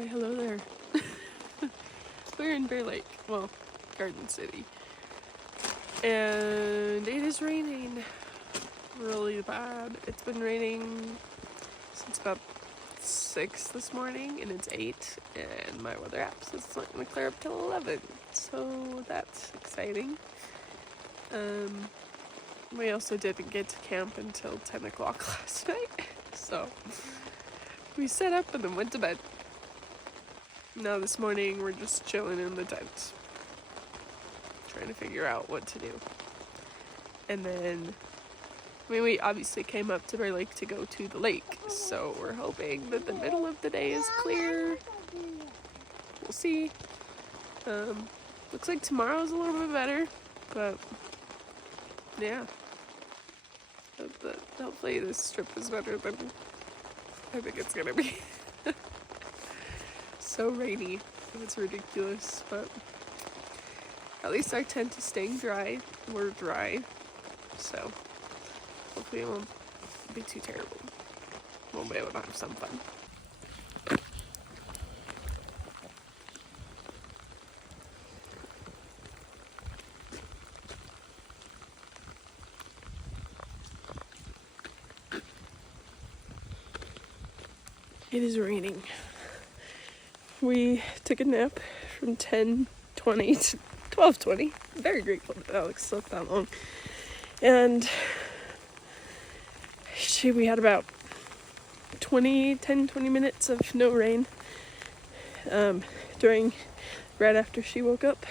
Why, hello there. We're in Bear Lake, well, Garden City. And it is raining really bad. It's been raining since about 6 this morning, and it's 8, and my weather app says it's not going to clear up till 11, so that's exciting. We also didn't get to camp until 10 o'clock last night, so we set up and then went to bed. Now this morning we're just chilling in the tent, trying to figure out what to do. And then, we obviously came up to Bear Lake to go to the lake, so we're hoping that the middle of the day is clear. We'll see. Looks like tomorrow's a little bit better, but yeah. Hopefully this trip is better than I think it's gonna be. So rainy. It's ridiculous, but at least our tent is staying dry. We're dry, so hopefully it won't be too terrible. We'll be able to have some fun. It is raining. We took a nap from 10:20 to 12:20. Very grateful that Alex slept that long. And we had about 20 minutes of no rain right after she woke up.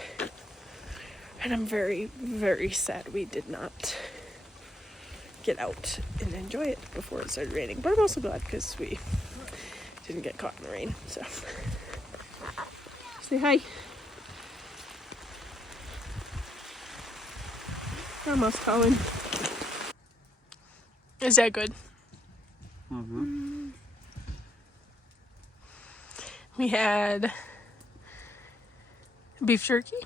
And I'm very, very sad we did not get out and enjoy it before it started raining. But I'm also glad because we didn't get caught in the rain, so. Say hi. Almost, Colin. Is that good? Mm-hmm. We had beef jerky,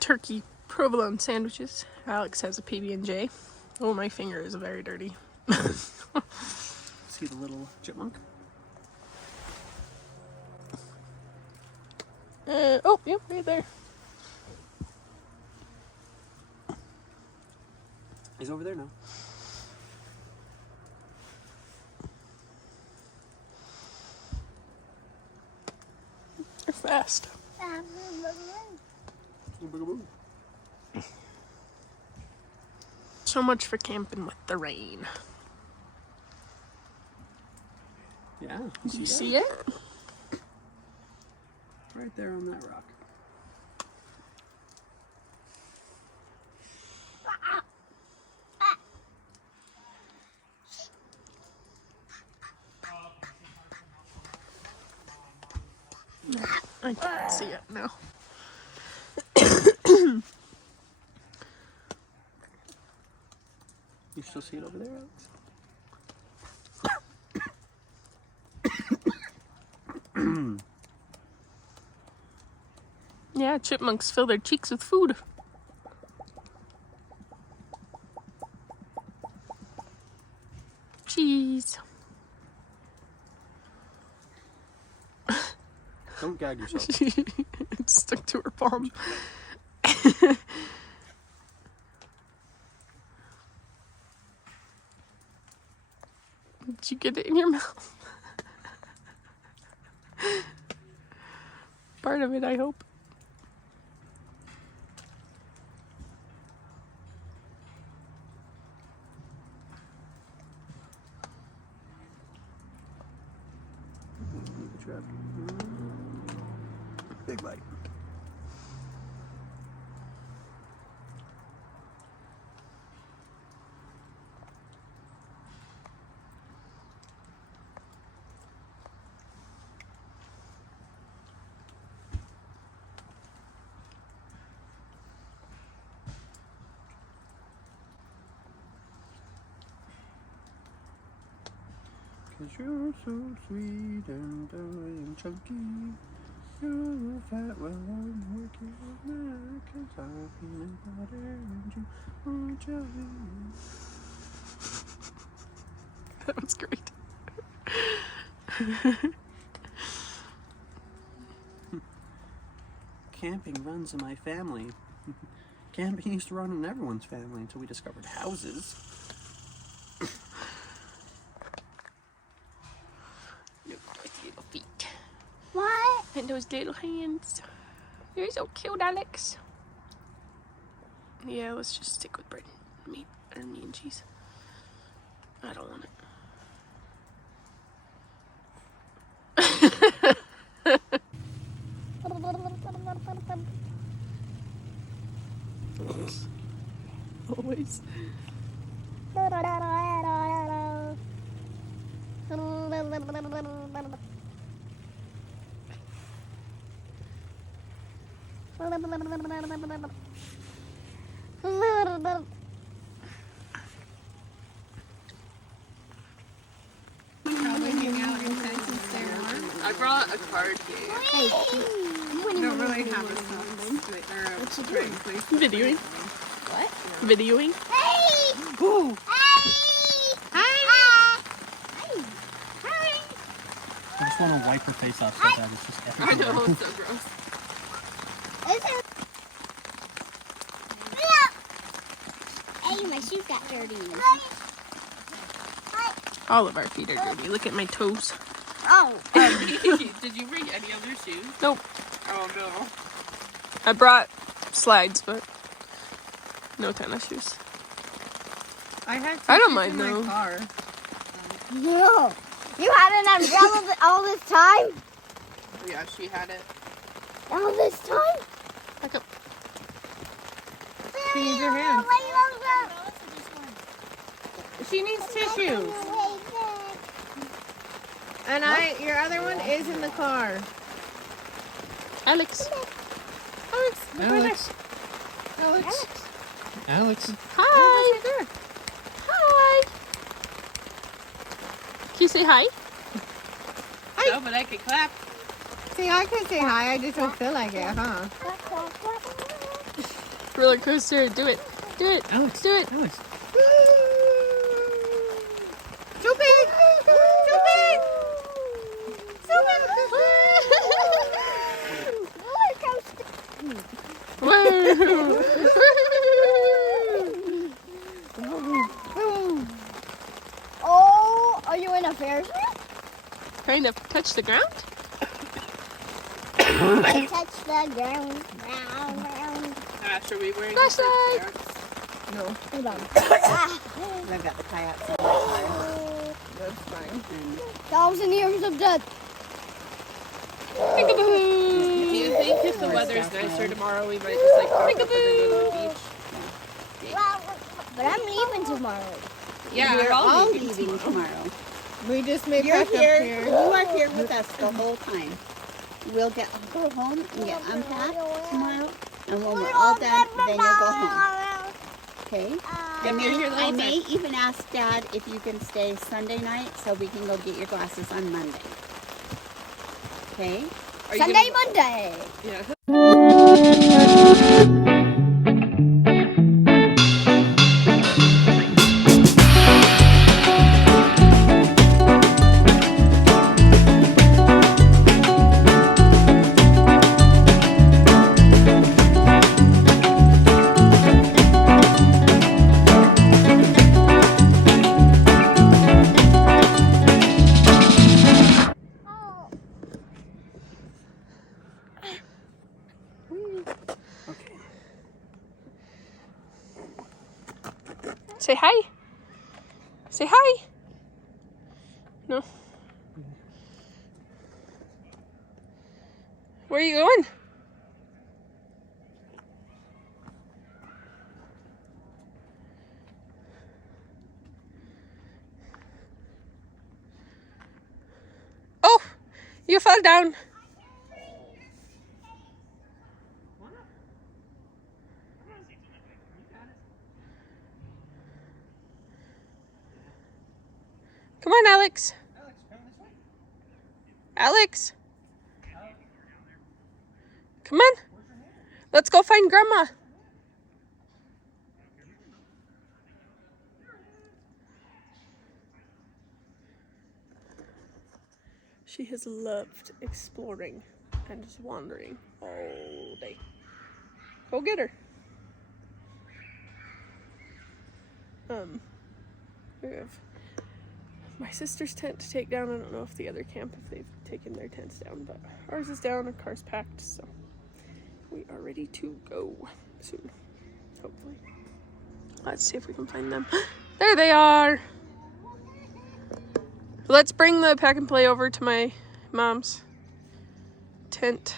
turkey provolone sandwiches. Alex has a PB&J. Oh, my finger is very dirty. See the little chipmunk? Oh, yep, right there. He's over there now. They're fast. So much for camping with the rain. Yeah. You see it? Right there on that rock. I can't see it now. You still see it over there, Alex? Yeah, chipmunks fill their cheeks with food. Cheese. Don't gag yourself. It stuck to her palm. Did you get it in your mouth? Part of it, I hope. Big bite. Cause you're so sweet and chunky. You're fat while I'm working now. Cause I'm peanut butter and you are jelly. That was great. camping runs in my family. Camping used to run in everyone's family until we discovered houses. Look at those little feet. What? And those little hands. You're so cute, Alex. Yeah, let's just stick with bread and meat or meat and cheese. I don't want it. Always. I brought a card game. I don't really have a Videoing. What? Videoing. Hey! Ooh! Hey! Hey! I just want to wipe her face off so bad. It's just I know, it's so gross. Hey, my shoes got dirty. All of our feet are dirty. Look at my toes. Oh. Did you bring any other shoes? Nope. Oh no. I brought slides, but no tennis shoes. I had I don't shoes mind in though. my car. No. You had an umbrella all this time? Yeah, she had it. All this time? Back up. She needs her hands. She needs tissues. And your other one is in the car. Alex. Alex, look right Alex. there. Alex. Alex. Hi. Right there. Hi. Can you say hi? No, but I can clap. See, I can say hi. I just don't feel like it, huh? Roller coaster. Do it. Do it. Alex. Do it. Alex. Too big. Too big. Oh, are you in a Ferris wheel? Trying to touch the ground? Touch the ground. Round, round. Ash, are we wearing Flashlight. No, Hold on. Ah. I've got the kayak. That's fine. 1,000 years of death. Peekaboo. Do you think if the weather's nicer tomorrow, we might just like pack up and then go to the beach? But I'm leaving tomorrow. Yeah, We're all leaving tomorrow. tomorrow. We just may You're pack up here. here. You are here with us the whole time. I'll go home and get unpacked tomorrow, and when we're all done, then you'll go home. Okay? I may even ask Dad if you can stay Sunday night so we can go get your glasses on Monday. Okay? Sunday, Monday. Yeah. Say hi. Say hi. No. Where are you going? Oh, you fell down. Come on, Alex. Alex. Come on. Let's go find Grandma. She has loved exploring and just wandering all day. Go get her. We have my sister's tent to take down. I don't know if the other camp, if they've taken their tents down, but ours is down, our car's packed, so we are ready to go soon, hopefully. Let's see if we can find them. There they are! Let's bring the pack and play over to my mom's tent.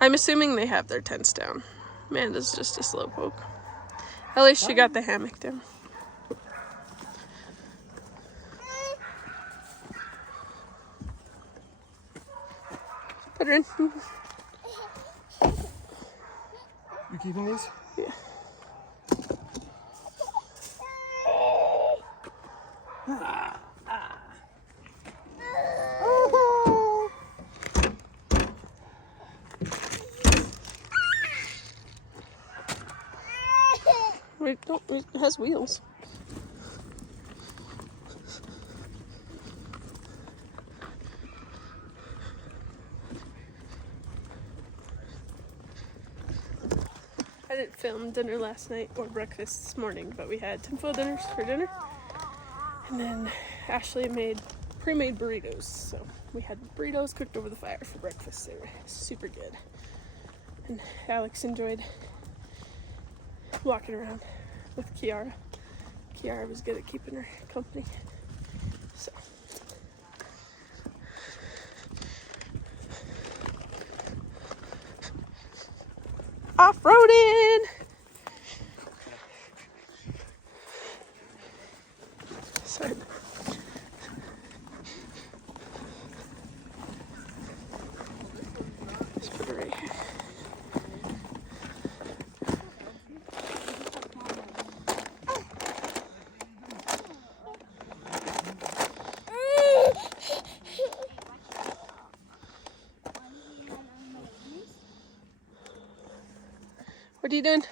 I'm assuming they have their tents down. Amanda's just a slowpoke. At least she got the hammock down. Put her in. You keeping these? Yeah. Wait, don't, it has wheels. I didn't film dinner last night or breakfast this morning, but we had tinfoil dinners for dinner. And then Ashley made pre-made burritos. So we had burritos cooked over the fire for breakfast. They were super good. And Alex enjoyed walking around with Kiara. Kiara was good at keeping her company. So off-roading! Sorry. Let's put it right here. What are you doing?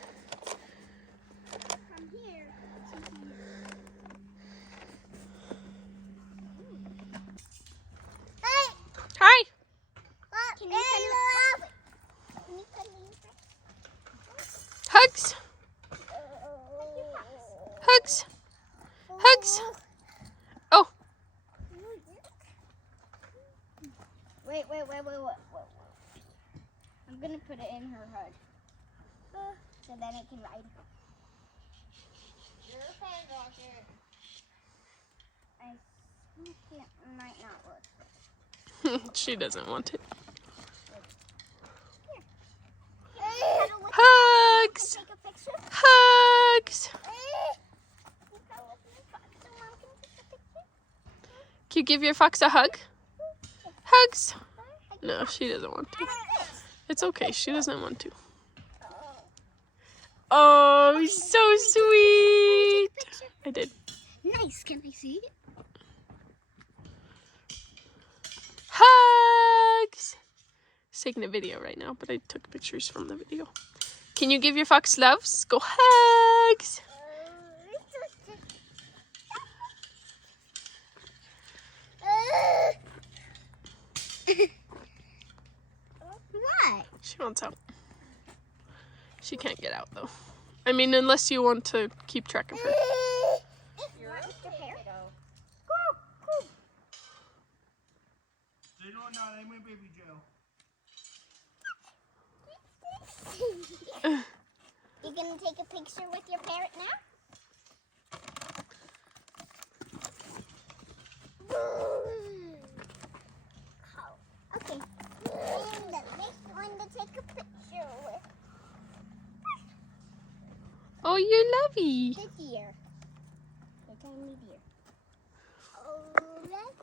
Hi! Can you come? Hugs! Hugs! Hugs! Oh! Wait. I'm gonna put it in her hug. So then it can ride. You're a fan rocker. I think it might not work. She doesn't want it. Hugs! Hugs! Take a picture. Hugs! Can you give your fox a hug? Hugs! No, she doesn't want to. It's okay, she doesn't want to. Oh, so sweet! I did. Nice. Can I see it? Hugs! It's taking a video right now, but I took pictures from the video. Can you give your fox loves? Go hugs! What? She wants out. She can't get out though. I mean, unless you want to keep track of her. You're Mr. Pear. They don't know, they went baby Joe. You gonna take a picture with your parrot now? Okay. And the next one to take a picture with Oh, you're lovey. the deer. The tiny deer. Oh, that's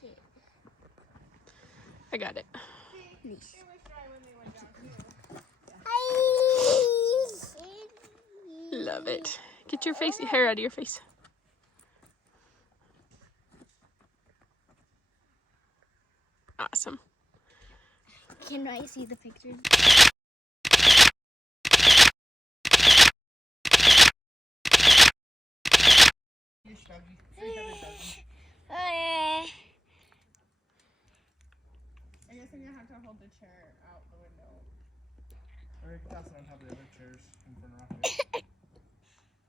deer. I got it. Nice. Love it. Get your face, hair out of your face. Awesome. Can I see the pictures? guessing I have to hold the chair out the window. Or you can toss it on top of the other chairs in front of Rocket. And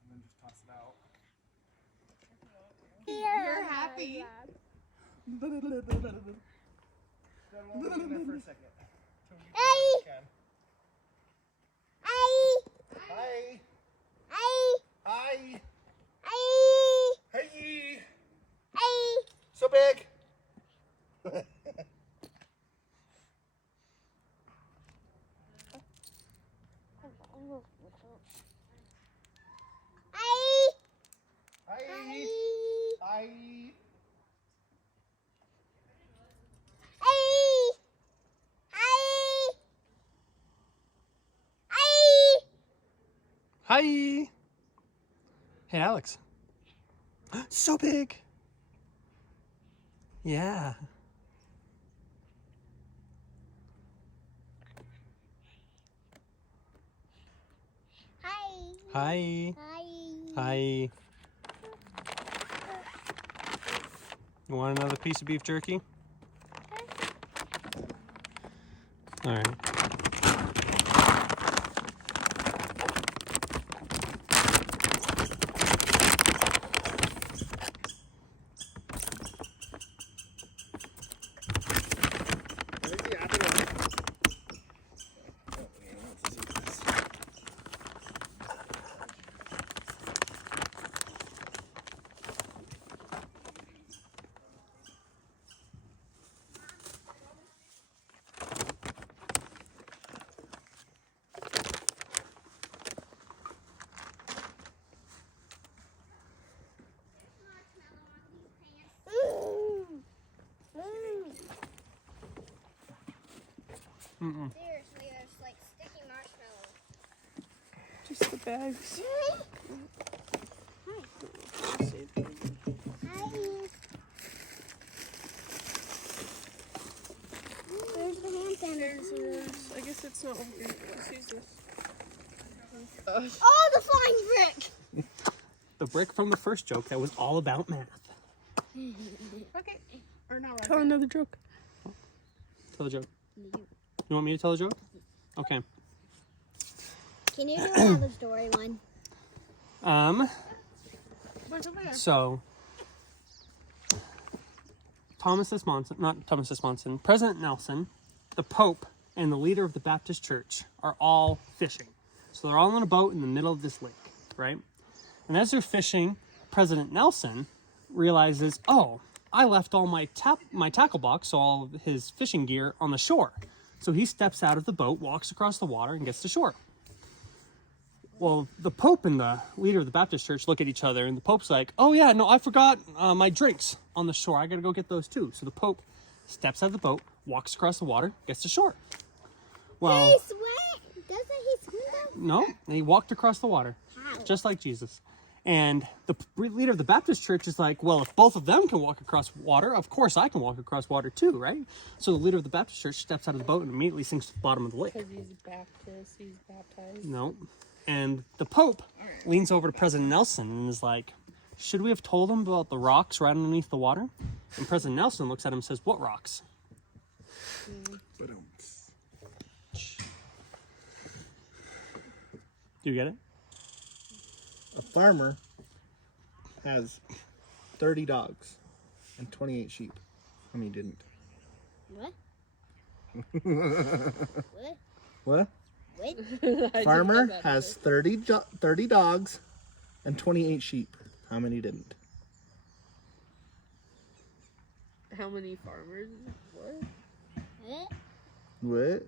then just toss it out. You're happy. Then we'll leave it in there for a second. Hey! Can. Hey! Hi. Hey! Hi. Hey! Hey. Hey! So big. Hi. Hi. Hi. Hey, Alex. So big. Yeah. Hi. Hi. You want another piece of beef jerky? All right. Seriously, there's like sticky marshmallows. Just the bags. There's the hand sanitizer. I guess it's not over here. Let's use this. Oh, the flying brick! The brick from the first joke that was all about math. Okay. Or not Tell another joke. Tell a joke. You want me to tell a joke? Okay. Can you do another story one? What's over there? So President Nelson, the Pope, and the leader of the Baptist Church are all fishing. So they're all on a boat in the middle of this lake, right? And as they're fishing, President Nelson realizes, oh, I left all my tackle box, so all of his fishing gear on the shore. So he steps out of the boat, walks across the water, and gets to shore. Well, the Pope and the leader of the Baptist Church look at each other, and the Pope's like, oh yeah, no, I forgot my drinks on the shore. I gotta go get those too. So the Pope steps out of the boat, walks across the water, gets to shore. Well, He swam. Doesn't he swim though? no, and he walked across the water, just like Jesus. And the leader of the Baptist Church is like, well, if both of them can walk across water, of course I can walk across water too, right? So the leader of the Baptist Church steps out of the boat and immediately sinks to the bottom of the lake. Because he's Baptist, he's baptized. No. And the Pope leans over to President Nelson and is like, should we have told him about the rocks right underneath the water? And President Nelson looks at him and says, what rocks? Do you get it? A farmer has 30 dogs and 28 sheep. I mean, didn't. What? What? What? Farmer has 30 dogs and 28 sheep. How many didn't? How many farmers? What? What?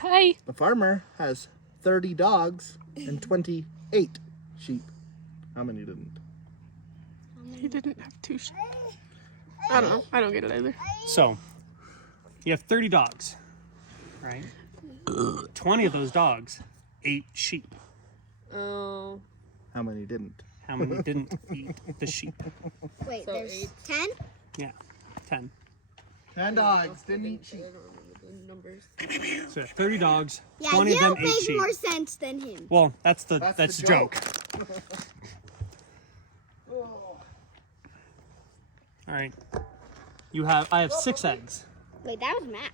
Hi. The farmer has 30 dogs and 28 sheep. How many didn't? He didn't have two sheep. I don't know. I don't get it either. So, you have 30 dogs, right? 20 of those dogs ate sheep. Oh. How many didn't? How many didn't eat the sheep? Wait, So there's 8. 10? Yeah, 10. 10 dogs didn't eat I sheep. don't remember the numbers. So 30 dogs, Yeah, 20 of you them ate make sheep. more sense than him. Well, that's the That's the joke. Oh. All right. I have 6 eggs, Wait, that was math.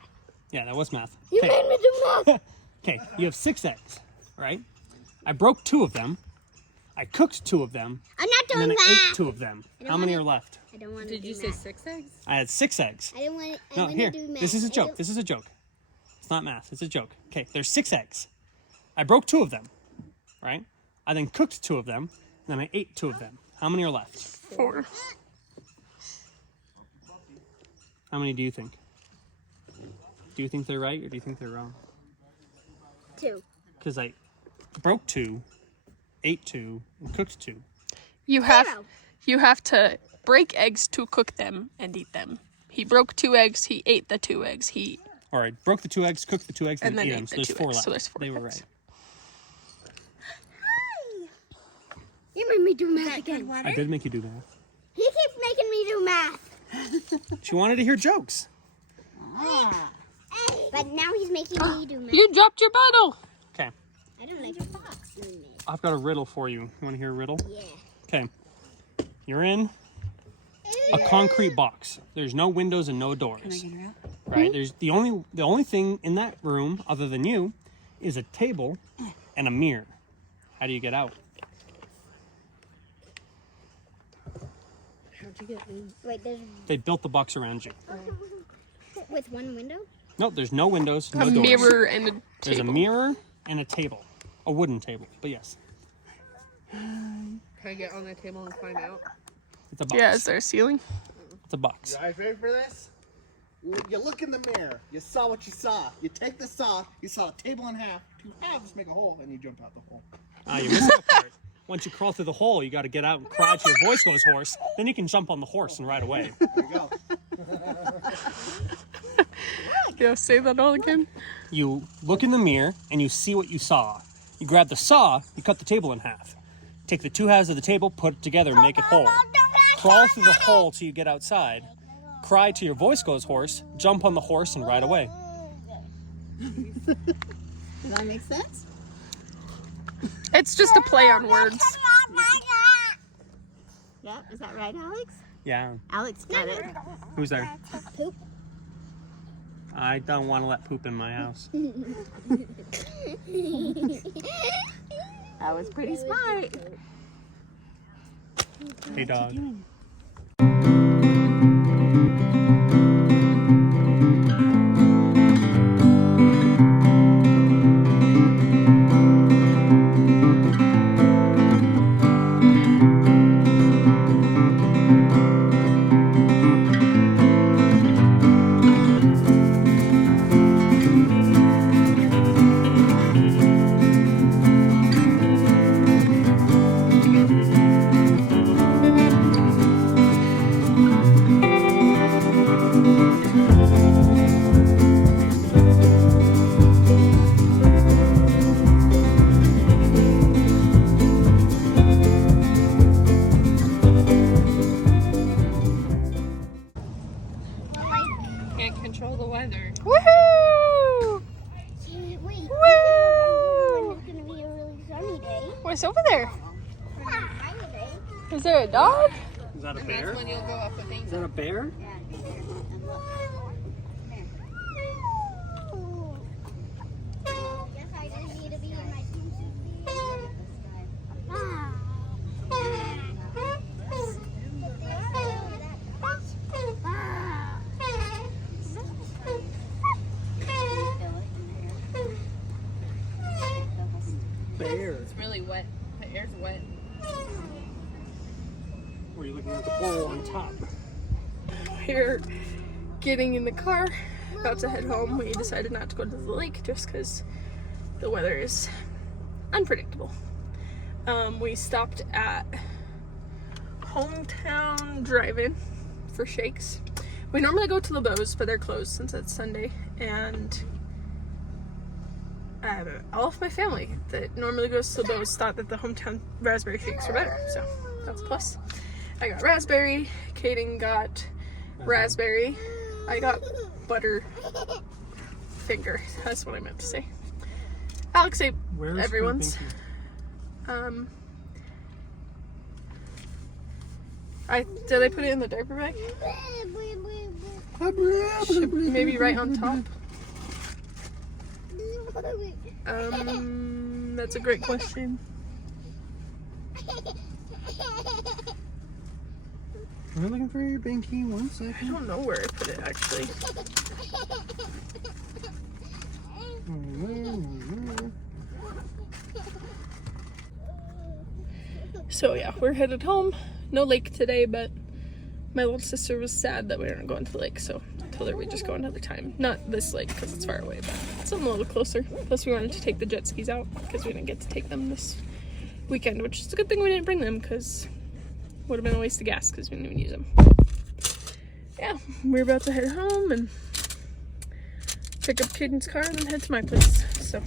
Yeah, that was math. You Okay. made me do math. Okay, you have 6 eggs, right? I broke 2 of them. I cooked 2 of them. I'm not And doing then I math. ate 2 of them. don't How many wanna- are left? I don't want to Did do you say math. 6 eggs? I had 6 eggs. I don't want. No, here. Do math. This is a I joke. don't- This is a joke. It's not math. It's a joke. Okay, there's 6 eggs. I broke 2 of them, right? I then cooked 2 of them. And then I ate 2 of them. How many are left? 4. How many do you think? Do you think they're right or do you think they're wrong? 2. Because I broke 2, ate 2, and cooked 2. You have to break eggs to cook them and eat them. He broke 2 eggs. He ate the 2 eggs. He All right, broke the 2 eggs, cooked the 2 eggs, And and then ate ate them. the So there's 2 4 eggs, left. so there's 4 they were eggs. right. You made me do math again. I did make you do math. He keeps making me do math. She wanted to hear jokes. But now he's making me do math. You dropped your bottle. Okay, I don't like a box in it. I've got a riddle for you. You want to hear a riddle? Yeah. Okay. You're in a concrete box. There's no windows and no doors. Can I get her out? Right? There's the only thing in that room other than you is a table and a mirror. How do you get out? How'd you get in? Wait, there's They built the box around you. with one window? No, there's no windows, no A doors. mirror and a There's a table. mirror and a table. A wooden table, but yes. Can I get on the table and climb out? It's a box. Yeah, is there a ceiling? It's a box. You guys ready for this? You look in the mirror. You saw what you saw. You take the saw. You saw a table in half. 2 halves make a hole, and you jump out the hole. You're missing a part. Once you crawl through the hole, you got to get out and cry till your voice goes hoarse. Then you can jump on the horse and ride away. There you go. Yeah, say that all again. You look in the mirror and you see what you saw. You grab the saw, you cut the table in half. Take the 2 halves of the table, put it together, and make it whole. Crawl through the hole till you get outside. Cry till your voice goes hoarse. Jump on the horse and ride away. Does that make sense? It's just a play on words. Yeah, is that right, Alex? Yeah. Alex got it. Who's there? Poop. I don't want to let poop in my house. That was pretty smart. Hey, dog. Can't control the weather. Woohoo! Wait, Woo! it's gonna be a really sunny day. What's over there? Sunny day. Is there a dog? Is that a And that's when you'll go up with things. that a bear? Yes, I just need to be in my Bear. It's really wet. The air's wet. Or are you looking at the pole on top? We're getting in the car, about to head home. We decided not to go to the lake just because the weather is unpredictable. We stopped at Hometown Drive-In for shakes. We normally go to LeBeau's, but they're closed since it's Sunday. And all of my family that normally goes to LeBeau's thought that the Hometown raspberry shakes were better. So that's a plus. I got raspberry. Kaden got raspberry. I got butter finger. That's what I meant to say. Alex ate Where's everyone's. Pinky? Did I put it in the diaper bag? Should maybe right on top. That's a great question. We're looking for your binky. 1 I second. don't know where I put it actually. So yeah, we're headed home. No lake today, but my little sister was sad that we weren't going to the lake, so I told her we'd just go another time. Not this lake because it's far away, but something a little closer. Plus we wanted to take the jet skis out because we didn't get to take them this weekend, which is a good thing we didn't bring them because it would have been a waste of gas because we didn't even use them. Yeah, we're about to head home and pick up Caden's car and then head to my place. So